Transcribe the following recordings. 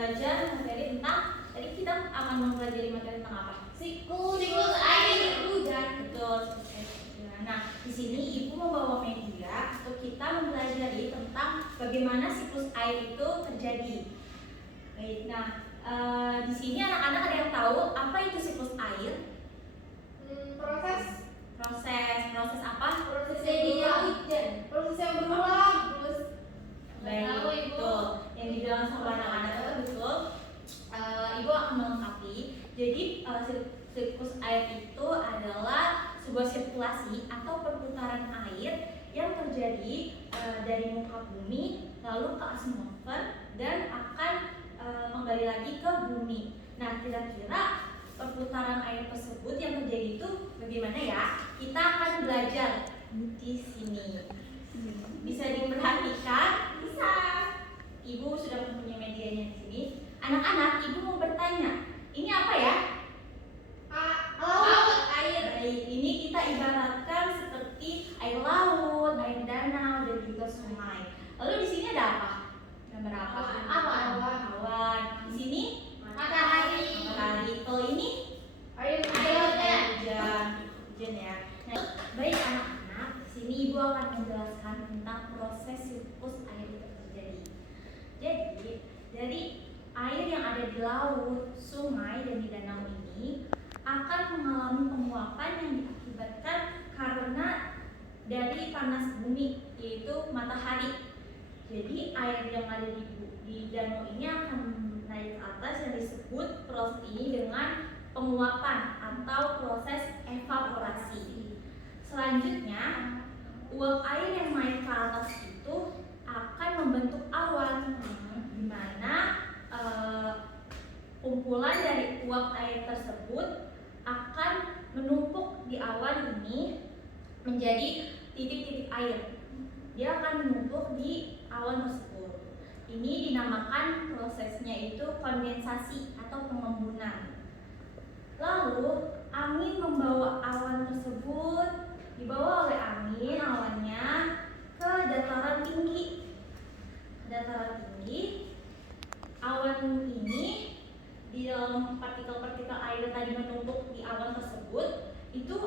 belajar materi tentang, tadi kita akan mempelajari materi tentang apa? Siklus air hujan. Betul, siklus air hujan. Nah, di sini Ibu membawa media untuk kita mempelajari tentang bagaimana siklus air itu terjadi. Baik, nah di sini anak-anak ada yang tahu apa itu siklus air? Proses apa? Proses jadinya hujan. Proses yang berulang. Baik, betul. Yang dibilang sama anak-anak itu betul. Ibu akan melengkapi. Jadi siklus air itu adalah sebuah sirkulasi atau perputaran air yang terjadi dari muka bumi lalu ke atmosfer dan akan kembali lagi ke bumi. Nah, kira-kira perputaran air tersebut yang terjadi itu bagaimana ya? Kita akan belajar di sini. Bisa diperhatikan? Bisa. Ibu sudah mempunyai medianya di sini. Anak-anak, Ibu mau bertanya, ini apa ya? Laut, air. Baik, ini kita ibaratkan seperti air laut, air danau, dan juga sungai. Lalu di sini ada apa? Gambar apa? Awan. Di sini Matahari. Kalau ini Air hujan ya. Nah, baik anak-anak, di sini Ibu akan menjelaskan tentang proses siklus air itu terjadi. Jadi, dari air yang ada di laut, sungai, dan di danau ini akan mengalami penguapan yang diakibatkan karena dari panas bumi, yaitu matahari. Jadi air yang ada di danau ini akan naik ke atas yang disebut proses ini dengan penguapan atau proses evaporasi. Selanjutnya, uap air yang naik ke atas itu akan membentuk awan, di mana kumpulan dari uap air tersebut akan menumpuk di awan ini menjadi titik-titik air. Dia akan menumpuk di awan tersebut. Ini dinamakan prosesnya itu kondensasi atau pengembunan. Lalu angin membawa awan tersebut, dibawa oleh angin awannya ke dataran tinggi. Awan ini di dalam partikel-partikel air yang tadi menumpuk di awan tersebut,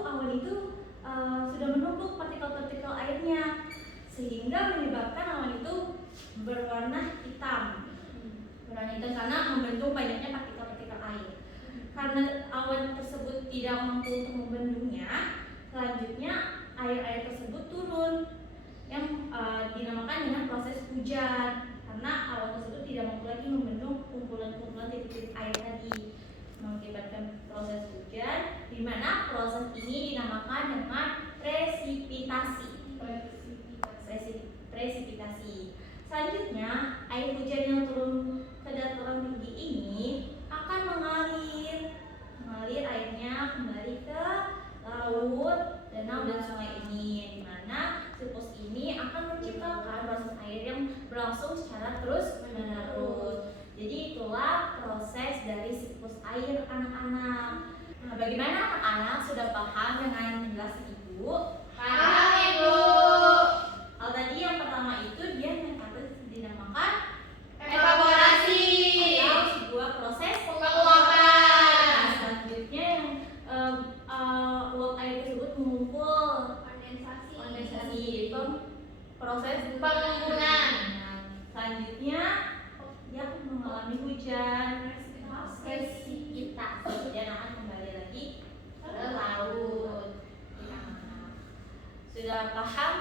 awan itu sudah menumpuk partikel-partikel airnya, sehingga menyebabkan awan itu berwarna hitam. Karena membentuk banyaknya partikel-partikel air. Karena awan tersebut tidak mampu untuk membendungnya, selanjutnya air-air tersebut turun yang dinamakan dengan proses hujan. Karena awan tersebut tidak mampu lagi membendung kumpulan-kumpulan titik-titik air tadi, mengakibatkan proses hujan, di mana proses ini dinamakan dengan presipitasi. Selanjutnya, air hujan yang turun ke dataran tinggi ini akan mengalir airnya kembali ke laut, danau, dan sungai ini, di mana siklus ini akan menciptakan proses air yang berlangsung secara terus-menerus. Jadi itulah proses dari siklus air anak-anak. Nah, bagaimana anak-anak sudah paham dengan penjelasan Ibu? Paham, Ibu. Hal tadi yang pertama itu dia dinamakan Evaporasi atau sebuah proses penguapan. Selanjutnya yang uap air tersebut mengumpul, kondensasi itu proses pengembunan. Selanjutnya dia akan mengalami hujan, presipitasi, dan akan kembali lagi ke laut. Sudah paham